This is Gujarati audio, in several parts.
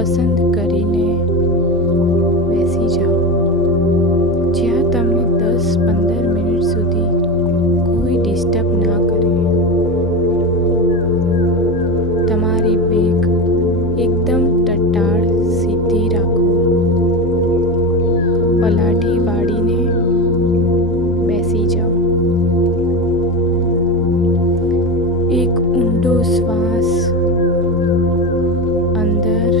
પસંદ કરીને બેસી જાઓ, જ્યાં તમને 10-15 મિનિટ સુધી કોઈ ડિસ્ટર્બ ના કરે. તમારી બેક એકદમ ટટ્ટાળ સીધી રાખો. પલાઠી વાળીને બેસી જાઓ. એક ઊંડો શ્વાસ અંદર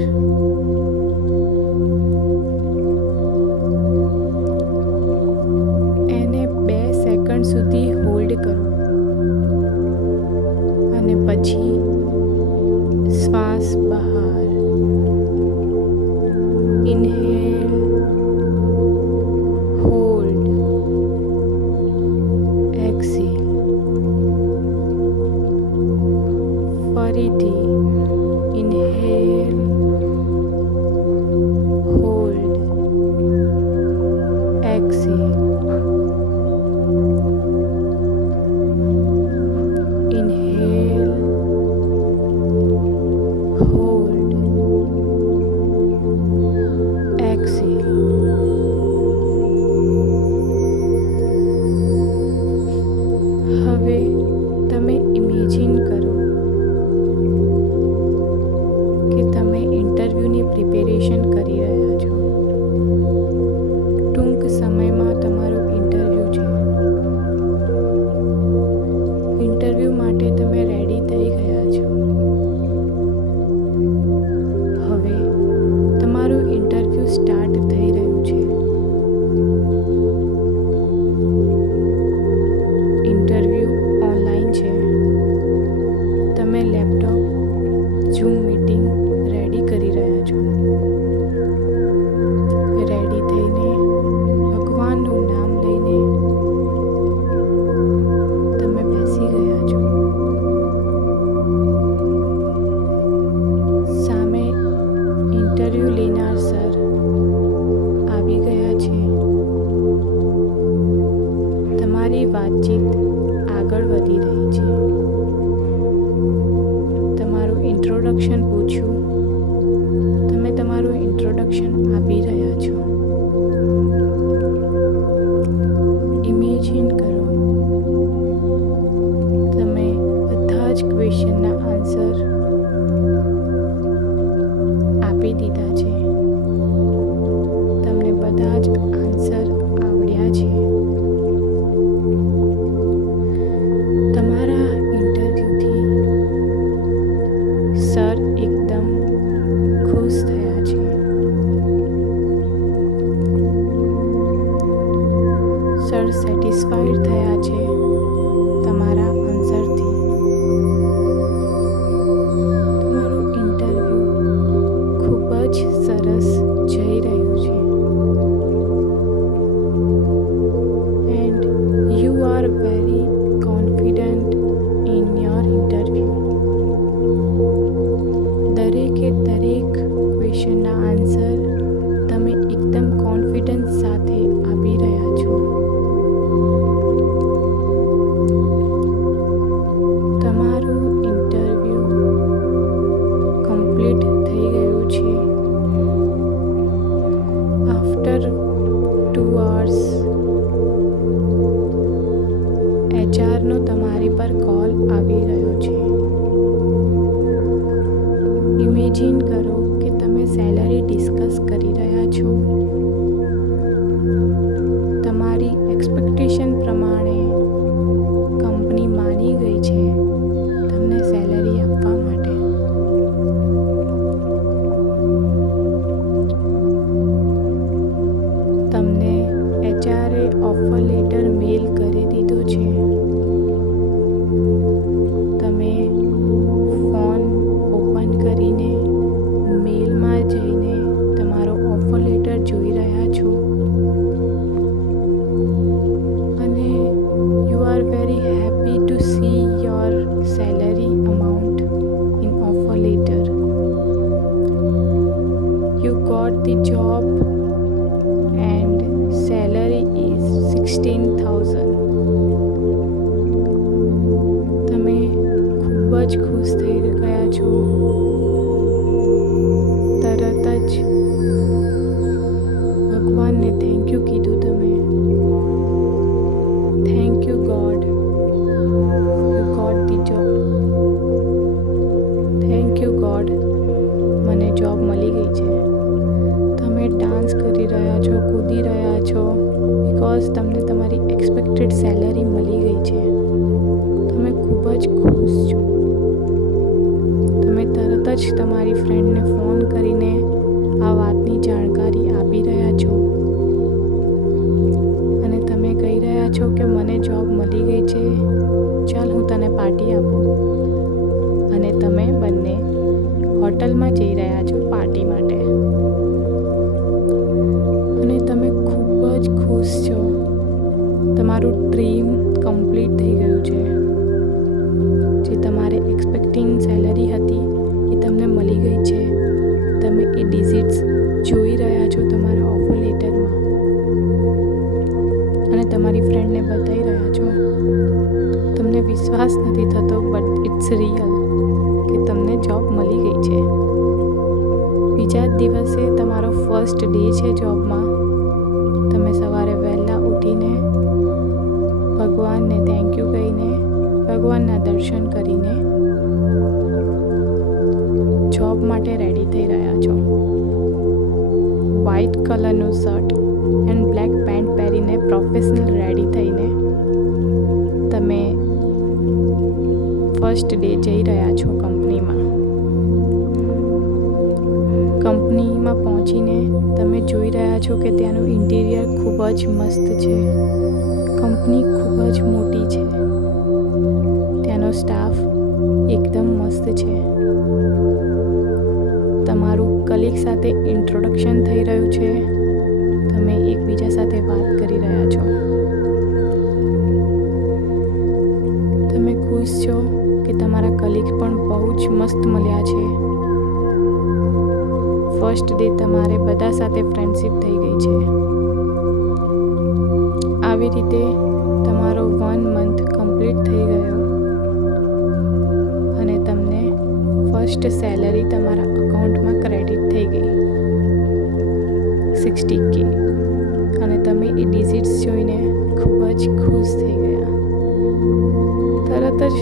એને 2 સેકન્ડ સુધી હોલ્ડ કરો અને પછી શ્વાસ બહાર. Inhale, hold, exhale. ફરીથી inhale, hold, exhale. Inhale, hold, exhale. હવે તમે ઇમેજિન કરો કે તમે ઇન્ટરવ્યૂની પ્રિપેરેશન કરી રહ્યા છો. ટૂંક સમયમાં તમારું ઇન્ટરવ્યૂ છે. ઇન્ટરવ્યૂ માટે તમે રેડી થઈ ગયા છો. હવે તમારું ઇન્ટરવ્યૂ સ્ટાર્ટ થઈ રહ્યું છે. ઇન્ટરવ્યૂ ઓનલાઈન છે. તમે લેપટોપ, ઝૂમ મીટિંગ રેડી કરી રહ્યા છો. રેડી થઈને ભગવાનનું નામ લઈને તમે બેસી ગયા છો. સામે ઇન્ટરવ્યૂ લેનાર સર આવી ગયા છે. તમારી વાતચીત આગળ વધી રહી છે. તમારું ઇન્ટ્રોડક્શન પૂછ્યું. તમે તમારું ઇન્ટ્રોડક્શન આપી રહ્યા છો. ઇમેજિન કરો તમે બધા જ ક્વેશ્ચનના આન્સર આપી દીધા છે. તમને બધા જ આન્સર આવડ્યા છે. તમારા ઇન્ટરવ્યૂથી સર એકદમ ખુશ થયા છે. સર સેટિસ્ફાઈડ થયા છે તમારા આન્સરથી. તમારું ઇન્ટરવ્યૂ ખૂબ જ સરસ જઈ રહ્યું છે. And you are very confident in your interview. દરેકે દરેક ક્વેશ્ચનના આન્સર તમે એકદમ કોન્ફિડન્સ સાથે આપી રહ્યા છો. તમારું ઇન્ટરવ્યૂ કમ્પ્લીટ થઈ ગયું છે. આફ્ટર 2 hours એચઆરનો તમારી પર કોલ આવી રહ્યો છે. ઇમેજિન કરો કે તમે સેલરી ડિસ્કસ કરી રહ્યા છો. તમારી એક્સપેક્ટેશન પ્રમાણે કંપની માની ગઈ છે તમને સેલરી આપવા માટે. તમને એચઆરએ ઓફર લેટર મેલ કરી દીધો છે. તમે ફોન ઓપન કરીને મેલમાં જઈને તમારો ઓફર લેટર જોઈ રહ્યા છો અને you are very happy to see your salary amount in offer letter. You got the job and salary is 16,000. તમે ખૂબ જ ખુશ થઈ ગયા છો. તરત જ તમારી ફ્રેન્ડને ફોન કરીને આ વાતની જાણકારી આપી રહ્યા છો અને તમે કહી રહ્યા છો કે મને જોબ મળી ગઈ છે, ચાલ હું તને પાર્ટી આપું. અને તમે બંને હોટલમાં જઈ રહ્યા છો પાર્ટી માટે અને તમે ખૂબ જ ખુશ છો. તમારું ડ્રીમ કમ્પ્લીટ થઈ ગયું છે. જે તમારે એક્સપેક્ટિંગ સેલરી હતી એ તમને મળી ગઈ છે. તમે એ ડિજિટ્સ જોઈ રહ્યા છો તમારા ઓફર લેટરમાં અને તમારી ફ્રેન્ડને બતાવી રહ્યા છો. તમને વિશ્વાસ નથી થતો, બટ ઇટ્સ રિયલ કે તમને જોબ મળી ગઈ છે. બીજા જ દિવસે તમારો ફર્સ્ટ ડે છે જોબમાં. તમે સવારે વહેલા ઉઠીને ભગવાનને થેન્ક યુ કહીને, ભગવાનના દર્શન કરીને જોબ માટે રેડી થઈ રહ્યા છો. વ્હાઇટ કલરનું શર્ટ એન્ડ બ્લેક પેન્ટ પહેરીને પ્રોફેશનલ રેડી થઈને તમે ફર્સ્ટ ડે જઈ રહ્યા છો કંપનીમાં. કંપનીમાં પહોંચીને તમે જોઈ રહ્યા છો કે ત્યાંનું ઇન્ટિરિયર ખૂબ જ મસ્ત છે. કંપની ખૂબ જ મોટી છે. ત્યાંનો સ્ટાફ એકદમ મસ્ત છે. તમારું કલીગ સાથે ઇન્ટ્રોડક્શન થઈ રહ્યું છે. તમે એકબીજા સાથે વાત કરી રહ્યા છો. તમે ખુશ છો કે તમારા કલીગ પણ બહુ જ મસ્ત મળ્યા છે. ફર્સ્ટ ડે તમારે બધા સાથે ફ્રેન્ડશિપ થઈ ગઈ છે. આવી રીતે તમારો 1 મંથ કમ્પ્લીટ થઈ ગયો અને તમને ફર્સ્ટ સેલરી તમારા અકાઉન્ટમાં ક્રેડિટ થઈ ગઈ 60K અને તમે એ ડિજિટ્સ જોઈને ખૂબ જ ખુશ થઈ ગયા. તરત જ